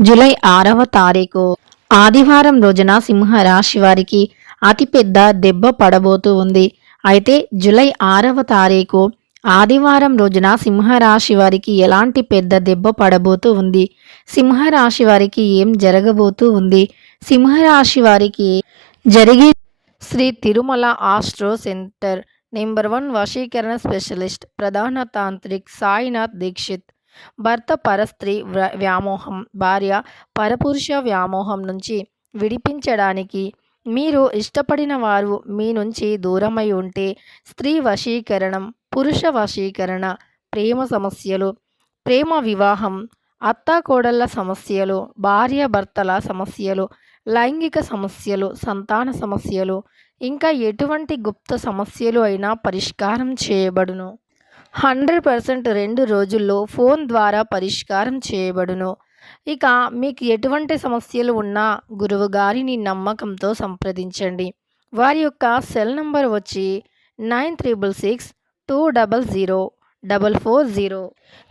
July 6వ తారీఖు ఆదివారం రోజున సింహరాశి వారికి అతిపెద్ద దెబ్బ పడబోతూ ఉంది. అయితే జూలై 6వ తారీఖు ఆదివారం రోజున సింహరాశి వారికి ఎలాంటి పెద్ద దెబ్బ పడబోతూ ఉంది? సింహరాశి వారికి ఏం జరగబోతూ ఉంది? సింహరాశి వారికి జరిగే Sri Tirumala astro centre number 1 వశీకరణ స్పెషలిస్ట్ ప్రధాన తాంత్రిక్ సాయినాథ్ దీక్షిత్ భర్త పరస్త్రీ వ్యామోహం, భార్య పరపురుష వ్యామోహం నుంచి విడిపించడానికి, మీరు ఇష్టపడిన వారు మీ నుంచి దూరమై ఉంటే స్త్రీ వశీకరణం, పురుష వశీకరణ, ప్రేమ సమస్యలు, ప్రేమ వివాహం, అత్తాకోడళ్ల సమస్యలు, భార్య భర్తల సమస్యలు, లైంగిక సమస్యలు, సంతాన సమస్యలు, ఇంకా ఎటువంటి గుప్త సమస్యలు అయినా పరిష్కారం చేయబడును. 100% 2 రోజుల్లో ఫోన్ ద్వారా పరిష్కారం చేయబడును. ఇక మీకు ఎటువంటి సమస్యలు ఉన్నా గురువు గారిని నమ్మకంతో సంప్రదించండి. వారి యొక్క సెల్ నంబర్ వచ్చి 9366200440.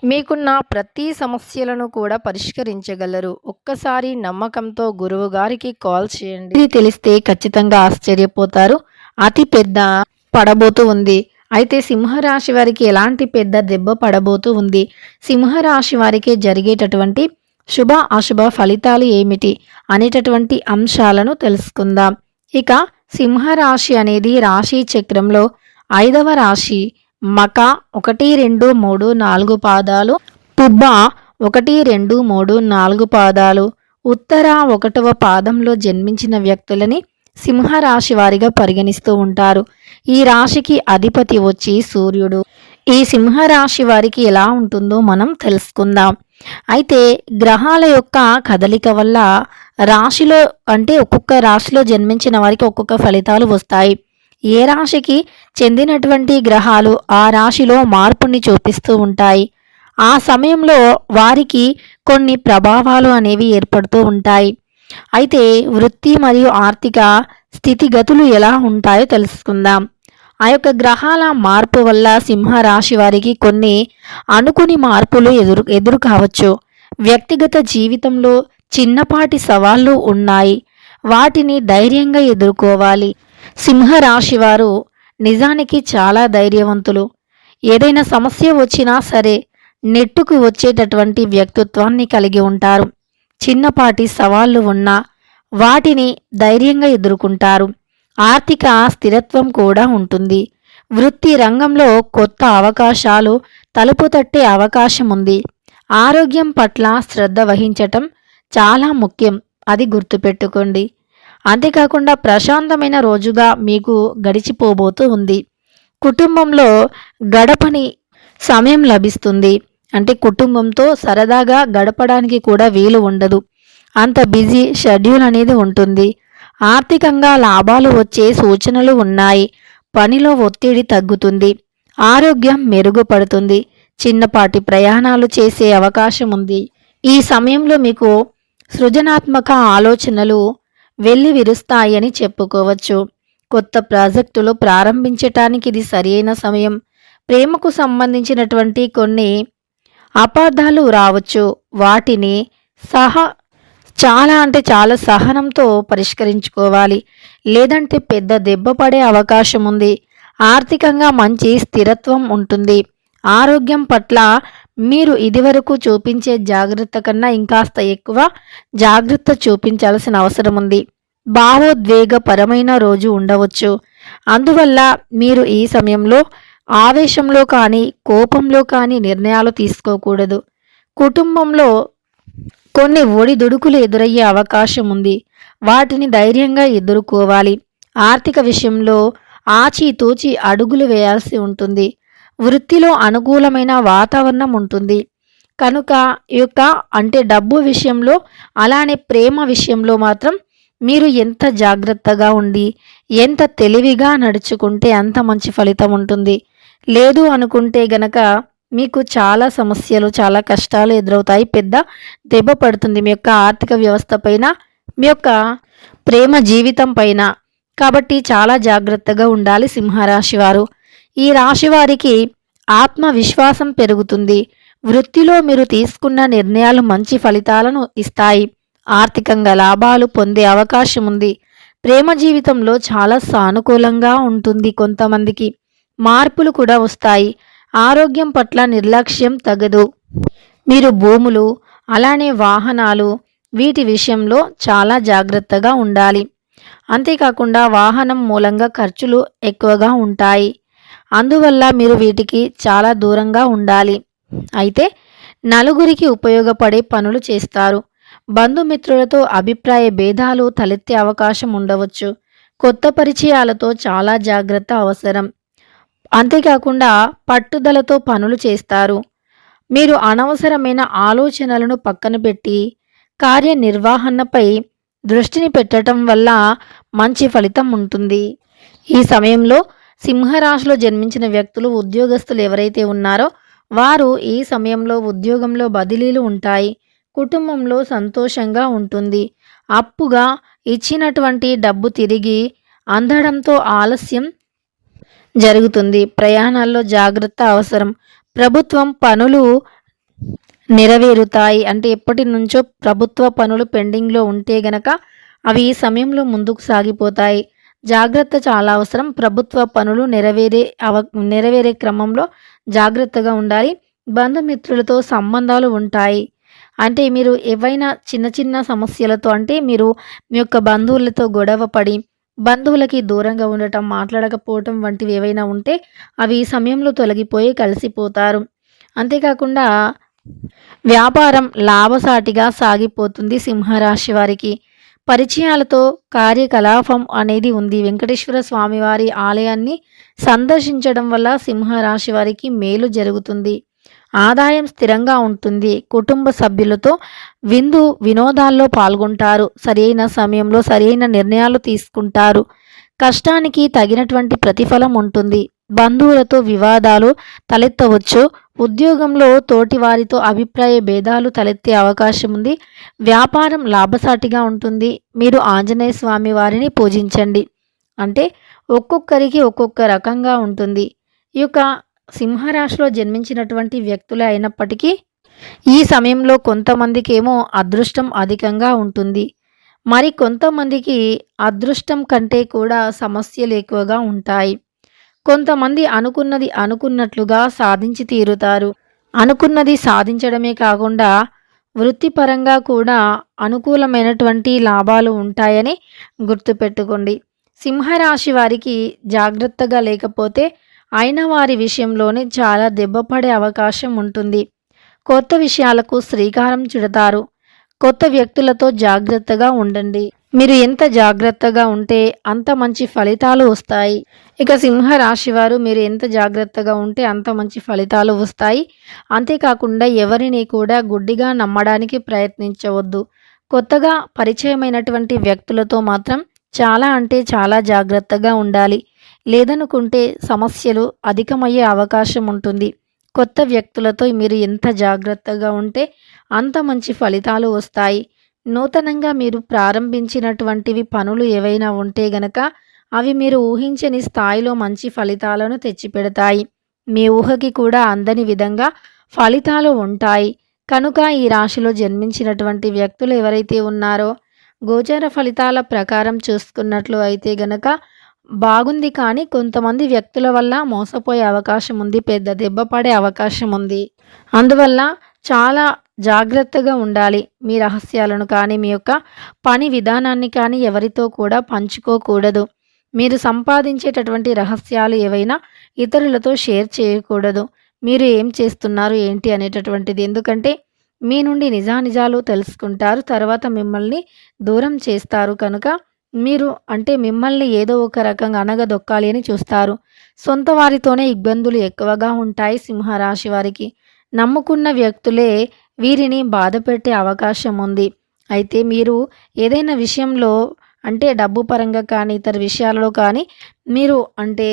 మీకున్న ప్రతి సమస్యలను కూడా పరిష్కరించగలరు. ఒక్కసారి నమ్మకంతో గురువు గారికి కాల్ చేయండి. ఇది తెలిస్తే ఖచ్చితంగా ఆశ్చర్యపోతారు. అతి పెద్ద పడబోతూ ఉంది. అయితే సింహరాశి వారికి ఎలాంటి పెద్ద దెబ్బ పడబోతూ ఉంది? సింహరాశి వారికి జరిగేటటువంటి శుభ అశుభ ఫలితాలు ఏమిటి అనేటటువంటి అంశాలను తెలుసుకుందాం. ఇక సింహరాశి అనేది రాశి చక్రంలో 5వ రాశి. మక 1, 2, 3, 4 పాదాలు, పుబ్బ 1, 2, 3, 4 పాదాలు, ఉత్తర 1వ పాదంలో జన్మించిన వ్యక్తులని సింహరాశి వారిగా పరిగణిస్తూ ఉంటారు. ఈ రాశికి అధిపతి వచ్చి సూర్యుడు. ఈ సింహరాశి వారికి ఎలా ఉంటుందో మనం తెలుసుకుందాం. అయితే గ్రహాల యొక్క కదలిక వల్ల రాశిలో అంటే ఒక్కొక్క రాశిలో జన్మించిన వారికి ఒక్కొక్క ఫలితాలు వస్తాయి. ఏ రాశికి చెందినటువంటి గ్రహాలు ఆ రాశిలో మార్పుని చూపిస్తూ ఉంటాయి. ఆ సమయంలో వారికి కొన్ని ప్రభావాలు అనేవి ఏర్పడుతూ ఉంటాయి. అయితే వృత్తి మరియు ఆర్థిక స్థితిగతులు ఎలా ఉంటాయో తెలుసుకుందాం. ఆ యొక్క గ్రహాల మార్పు వల్ల సింహరాశి వారికి కొన్ని అనుకుని మార్పులు ఎదురు కావచ్చు. వ్యక్తిగత జీవితంలో చిన్నపాటి సవాళ్లు ఉన్నాయి. వాటిని ధైర్యంగా ఎదుర్కోవాలి. సింహరాశి వారు నిజానికి చాలా ధైర్యవంతులు. ఏదైనా సమస్య వచ్చినా సరే నెట్టుకు వచ్చేటటువంటి వ్యక్తిత్వాన్ని కలిగి ఉంటారు. చిన్నపాటి సవాళ్లు ఉన్నా వాటిని ధైర్యంగా ఎదుర్కొంటారు. ఆర్థిక స్థిరత్వం కూడా ఉంటుంది. వృత్తి రంగంలో కొత్త అవకాశాలు తలుపు తట్టే అవకాశం ఉంది. ఆరోగ్యం పట్ల శ్రద్ధ వహించటం చాలా ముఖ్యం, అది గుర్తుపెట్టుకోండి. అంతేకాకుండా ప్రశాంతమైన రోజుగా మీకు గడిచిపోబోతూ ఉంది. కుటుంబంలో గడపని సమయం లభిస్తుంది. అంటే కుటుంబంతో సరదాగా గడపడానికి కూడా వీలు ఉండదు. అంత బిజీ షెడ్యూల్ అనేది ఉంటుంది. ఆర్థికంగా లాభాలు వచ్చే సూచనలు ఉన్నాయి. పనిలో ఒత్తిడి తగ్గుతుంది. ఆరోగ్యం మెరుగుపడుతుంది. చిన్నపాటి ప్రయాణాలు చేసే అవకాశం ఉంది. ఈ సమయంలో మీకు సృజనాత్మక ఆలోచనలు వెళ్ళి విరుస్తాయని చెప్పుకోవచ్చు. కొత్త ప్రాజెక్టులు ప్రారంభించటానికి ఇది సరియైన సమయం. ప్రేమకు సంబంధించినటువంటి కొన్ని అపార్థాలు రావచ్చు. వాటిని చాలా సహనంతో పరిష్కరించుకోవాలి. లేదంటే పెద్ద దెబ్బ పడే అవకాశం ఉంది. ఆర్థికంగా మంచి స్థిరత్వం ఉంటుంది. ఆరోగ్యం పట్ల మీరు ఇదివరకు చూపించే జాగ్రత్త కన్నా ఇంకాస్త ఎక్కువ జాగ్రత్త చూపించాల్సిన అవసరం ఉంది. భావోద్వేగపరమైన రోజు ఉండవచ్చు. అందువల్ల మీరు ఈ సమయంలో ఆవేశంలో కానీ కోపంలో కానీ నిర్ణయాలు తీసుకోకూడదు. కుటుంబంలో కొన్ని ఒడిదుడుకులు ఎదురయ్యే అవకాశం ఉంది. వాటిని ధైర్యంగా ఎదుర్కోవాలి. ఆర్థిక విషయంలో ఆచితూచి అడుగులు వేయాల్సి ఉంటుంది. వృత్తిలో అనుకూలమైన వాతావరణం ఉంటుంది. కనుక అంటే డబ్బు విషయంలో అలానే ప్రేమ విషయంలో మాత్రం మీరు ఎంత జాగ్రత్తగా ఉండి ఎంత తెలివిగా నడుచుకుంటే అంత మంచి ఫలితం ఉంటుంది. లేదు అనుకుంటే గనక మీకు చాలా సమస్యలు, చాలా కష్టాలు ఎదురవుతాయి. పెద్ద దెబ్బ పడుతుంది మీ యొక్క ఆర్థిక వ్యవస్థ పైన, మీ యొక్క ప్రేమ జీవితం పైన. కాబట్టి చాలా జాగ్రత్తగా ఉండాలి సింహరాశి వారు. ఈ రాశి వారికి ఆత్మవిశ్వాసం పెరుగుతుంది. వృత్తిలో మీరు తీసుకున్న నిర్ణయాలు మంచి ఫలితాలను ఇస్తాయి. ఆర్థికంగా లాభాలు పొందే అవకాశం ఉంది. ప్రేమ జీవితంలో చాలా సానుకూలంగా ఉంటుంది కొంతమందికి. మార్పులు కూడా వస్తాయి. ఆరోగ్యం పట్ల నిర్లక్ష్యం తగదు. మీరు భూములు, అలానే వాహనాలు వీటి విషయంలో చాలా జాగ్రత్తగా ఉండాలి. అంతేకాకుండా వాహనం మూలంగా ఖర్చులు ఎక్కువగా ఉంటాయి. అందువల్ల మీరు వీటికి చాలా దూరంగా ఉండాలి. అయితే నలుగురికి ఉపయోగపడే పనులు చేస్తారు. బంధుమిత్రులతో అభిప్రాయ భేదాలు తలెత్తే అవకాశం ఉండవచ్చు. కొత్త పరిచయాలతో చాలా జాగ్రత్త అవసరం. అంతేకాకుండా పట్టుదలతో పనులు చేస్తారు. మీరు అనవసరమైన ఆలోచనలను పక్కన పెట్టి కార్యనిర్వహణపై దృష్టిని పెట్టడం వల్ల మంచి ఫలితం ఉంటుంది. ఈ సమయంలో సింహరాశిలో జన్మించిన వ్యక్తులు, ఉద్యోగస్తులు ఎవరైతే ఉన్నారో వారు ఈ సమయంలో ఉద్యోగంలో బదిలీలు ఉంటాయి. కుటుంబంలో సంతోషంగా ఉంటుంది. అప్పుగా ఇచ్చినటువంటి డబ్బు తిరిగి అందడంతో ఆలస్యం జరుగుతుంది. ప్రయాణాల్లో జాగ్రత్త అవసరం. ప్రభుత్వం పనులు నెరవేరుతాయి. అంటే ఎప్పటి నుంచో ప్రభుత్వ పనులు పెండింగ్‌లో ఉంటే గనక అవి ఈ సమయంలో ముందుకు సాగిపోతాయి. జాగ్రత్త చాలా అవసరం. ప్రభుత్వ పనులు నెరవేరే క్రమంలో జాగ్రత్తగా ఉండాలి. బంధుమిత్రులతో సంబంధాలు ఉంటాయి. అంటే మీరు ఏవైనా చిన్న చిన్న సమస్యలతో అంటే మీరు మీ యొక్క బంధువులతో గొడవ పడి, బంధువులకి దూరంగా ఉండటం, మాట్లాడకపోవటం వంటివి ఏవైనా ఉంటే అవి ఈ సమయంలో తొలగిపోయి కలిసిపోతారు. అంతేకాకుండా వ్యాపారం లాభసాటిగా సాగిపోతుంది సింహరాశి వారికి. పరిచయాలతో కార్యకలాపం అనేది ఉంది. వెంకటేశ్వర స్వామివారి ఆలయాన్ని సందర్శించడం వల్ల సింహరాశి వారికి మేలు జరుగుతుంది. ఆదాయం స్థిరంగా ఉంటుంది. కుటుంబ సభ్యులతో వినోదాల్లో పాల్గొంటారు. సరైన సమయంలో సరైన నిర్ణయాలు తీసుకుంటారు. కష్టానికి తగినటువంటి ప్రతిఫలం ఉంటుంది. బంధువులతో వివాదాలు తలెత్తవచ్చు. ఉద్యోగంలో తోటివారితో అభిప్రాయ భేదాలు తలెత్తే అవకాశం ఉంది. వ్యాపారం లాభసాటిగా ఉంటుంది. మీరు ఆంజనేయ స్వామి వారిని పూజించండి. అంటే ఒక్కొక్కరికి ఒక్కొక్క రకంగా ఉంటుంది. ఈ యొక్క సింహరాశిలో జన్మించినటువంటి వ్యక్తులే అయినప్పటికీ ఈ సమయంలో కొంతమందికేమో అదృష్టం అధికంగా ఉంటుంది. మరి కొంతమందికి అదృష్టం కంటే కూడా సమస్యలు ఎక్కువగా ఉంటాయి. కొంతమంది అనుకున్నది అనుకున్నట్లుగా సాధించి తీరుతారు. అనుకున్నది సాధించడమే కాకుండా వృత్తిపరంగా కూడా అనుకూలమైనటువంటి లాభాలు ఉంటాయని గుర్తుపెట్టుకోండి. సింహరాశి వారికి జాగ్రత్తగా లేకపోతే అయిన వారి విషయంలోనే చాలా దెబ్బపడే అవకాశం ఉంటుంది. కొత్త విషయాలకు శ్రీకారం చుడతారు. కొత్త వ్యక్తులతో జాగ్రత్తగా ఉండండి. మీరు ఎంత జాగ్రత్తగా ఉంటే అంత మంచి ఫలితాలు వస్తాయి. ఇక సింహరాశి వారు మీరు ఎంత జాగ్రత్తగా ఉంటే అంత మంచి ఫలితాలు వస్తాయి. అంతేకాకుండా ఎవరిని కూడా గుడ్డిగా నమ్మడానికి ప్రయత్నించవద్దు. కొత్తగా పరిచయమైనటువంటి వ్యక్తులతో మాత్రం చాలా అంటే చాలా జాగ్రత్తగా ఉండాలి. లేదనుకుంటే సమస్యలు అధికమయ్యే అవకాశం ఉంటుంది. కొత్త వ్యక్తులతో మీరు ఎంత జాగ్రత్తగా ఉంటే అంత మంచి ఫలితాలు వస్తాయి. నూతనంగా మీరు ప్రారంభించినటువంటివి పనులు ఏవైనా ఉంటే గనక అవి మీరు ఊహించని స్థాయిలో మంచి ఫలితాలను తెచ్చిపెడతాయి. మీ ఊహకి కూడా అందని విధంగా ఫలితాలు ఉంటాయి. కనుక ఈ రాశిలో జన్మించినటువంటి వ్యక్తులు ఎవరైతే ఉన్నారో గోచర ఫలితాల ప్రకారం చూసుకున్నట్లు అయితే గనక బాగుంది. కానీ కొంతమంది వ్యక్తుల వల్ల మోసపోయే అవకాశం ఉంది. పెద్ద దెబ్బ పడే అవకాశం ఉంది. అందువల్ల చాలా జాగ్రత్తగా ఉండాలి. మీ రహస్యాలను కానీ మీ యొక్క పని విధానాన్ని కానీ ఎవరితో కూడా పంచుకోకూడదు. మీరు సంపాదించేటటువంటి రహస్యాలు ఏవైనా ఇతరులతో షేర్ చేయకూడదు. మీరు ఏం చేస్తున్నారు ఏంటి అనేటటువంటిది. ఎందుకంటే మీ నుండి నిజానిజాలు తెలుసుకుంటారు. తర్వాత మిమ్మల్ని దూరం చేస్తారు. కనుక మీరు అంటే మిమ్మల్ని ఏదో ఒక రకంగా అణగదొక్కాలి అని చూస్తారు. సొంత వారితోనే ఇబ్బందులు ఎక్కువగా ఉంటాయి సింహరాశి వారికి. నమ్ముకున్న వ్యక్తులే వీరిని బాధపెట్టే అవకాశం ఉంది. అయితే మీరు ఏదైనా విషయంలో అంటే డబ్బు పరంగా కానీ ఇతర విషయాలలో కానీ మీరు అంటే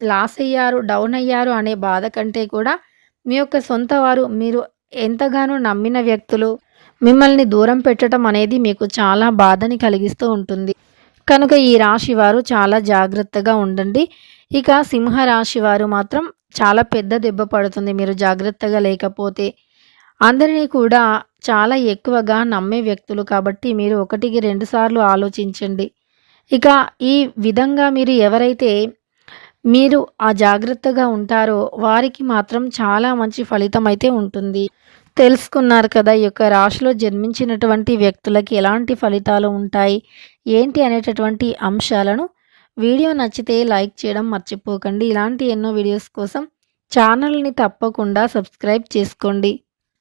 లాస్ అయ్యారు, డౌన్ అయ్యారు అనే బాధ కంటే కూడా మీ యొక్క సొంత వారు మీరు ఎంతగానో నమ్మిన వ్యక్తులు మిమ్మల్ని దూరం పెట్టడం అనేది మీకు చాలా బాధని కలిగిస్తూ ఉంటుంది. కనుక ఈ రాశి వారు చాలా జాగ్రత్తగా ఉండండి. ఇక సింహరాశి వారు మాత్రం చాలా పెద్ద దెబ్బ పడుతుంది మీరు జాగ్రత్తగా లేకపోతే. అందరిని కూడా చాలా ఎక్కువగా నమ్మే వ్యక్తులు కాబట్టి మీరు ఒకటికి 2 సార్లు ఆలోచించండి. ఇక ఈ విధంగా మీరు ఎవరైతే మీరు జాగ్రత్తగా ఉంటారో వారికి మాత్రం చాలా మంచి ఫలితమైతే ఉంటుంది. తెలుసుకున్నారు కదా! ఈ యొక్క రాశిలో జన్మించినటువంటి వ్యక్తులకి ఎలాంటి ఫలితాలు ఉంటాయి, ఏంటి అనేటటువంటి అంశాలను. వీడియో నచ్చితే లైక్ చేయడం మర్చిపోకండి. ఇలాంటి ఎన్నో వీడియోస్ కోసం ఛానల్‌ని తప్పకుండా సబ్స్క్రైబ్ చేసుకోండి.